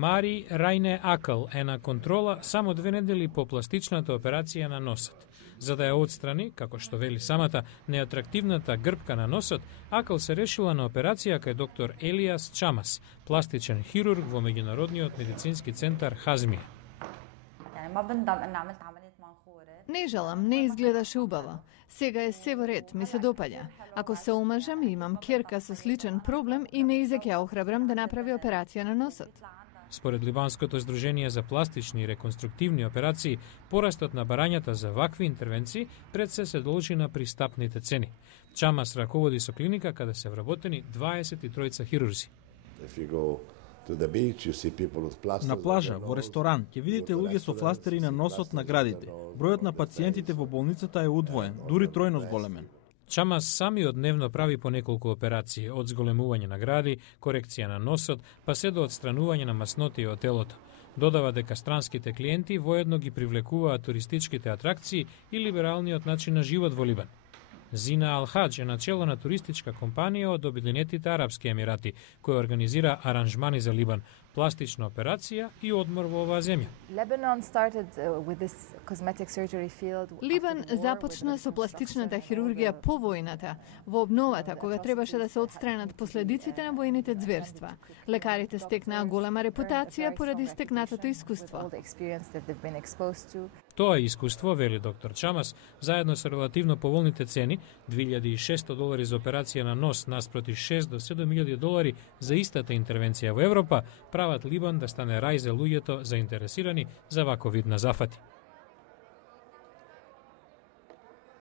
Мари Рајне Акл е на контрола само 2 недели по пластичната операција на носот. За да ја отстрани, како што вели самата, неатрактивната грбка на носот, Акл се решила на операција кај доктор Елиас Чамас, пластичен хирург во меѓународниот медицински центар Хазмија. Не жалам, не изгледаше убаво. Сега е се во ред, ми се допаѓа. Ако се омажам, имам ќерка со сличен проблем и неизек ја охрабрам да направи операција на носот. Според Либанското здружение за пластични и реконструктивни операции, порастот на барањата за вакви интервенции пред се должи на пристапните цени. Чамас раководи со клиника каде се вработени 23 хирурзи. На плажа, во ресторан, ќе видите луѓе со фластери на носот на градите. Бројот на пациентите во болницата е удвоен, дури тројно зголемен. Чамас самиот дневно прави по неколку операции, од зголемување на гради, корекција на носот, па се до отстранување на масноти од телото. Додава дека странските клиенти воедно ги привлекуваат туристичките атракции и либералниот начин на живот во Либан. Зина Ал-Хадж е начело на туристичка компанија од Обединетите Арапски Емирати, која организира аранжмани за Либан, пластична операција и одмор во оваа земја. Либан започна со пластичната хирургија по војната, во обновата, кога требаше да се отстранат последиците на војните зверства. Лекарите стекнаа голема репутација поради стекнатото искуство. Тоа искуство, вели доктор Чамас, заедно со релативно поволните цени, $2.600 за операција на нос наспроти $6 до $7.000 за истата интервенција во Европа, прават Либан да стане рај за луѓето заинтересирани за ваков вид на зафати.